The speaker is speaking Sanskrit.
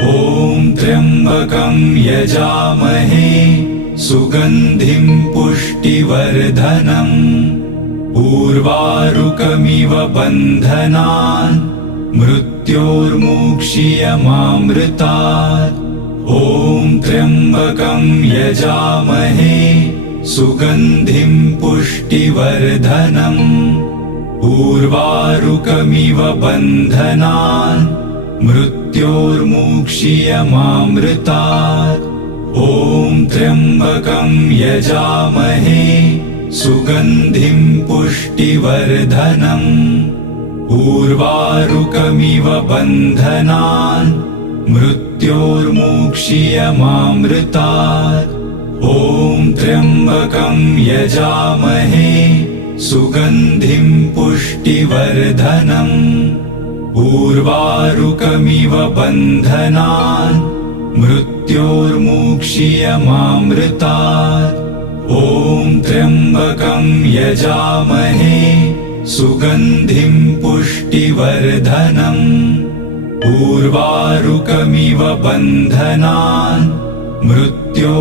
ॐ त्र्यम्बकं यजामहे सुगन्धिं पुष्टिवर्धनम् उर्वारुकमिव बन्धनान् मृत्योर्मुक्षीयमामृतात्। ॐ त्र्यम्बकं यजामहे सुगन्धिं पुष्टिवर्धनम् उर्वारुकमिव बन्धनान् मृत्योर्मुक्षीयमामृतात्। ॐ त्र्यम्बकं यजामहे सुगन्धिं पुष्टिवर्धनम् उर्वारुकमिव बन्धनान् मृत्योर्मुक्षीयमामृतात्। ॐ त्र्यम्बकं यजामहे सुगन्धिं पुष्टिवर्धनम् उर्वारुकमिव बन्धनान् मृत्योर्मुक्षीयमामृतात्। ॐ त्र्यम्बकं यजामहे सुगन्धिं पुष्टिवर्धनम् उर्वारुकमिव बन्धनान् मृत्यो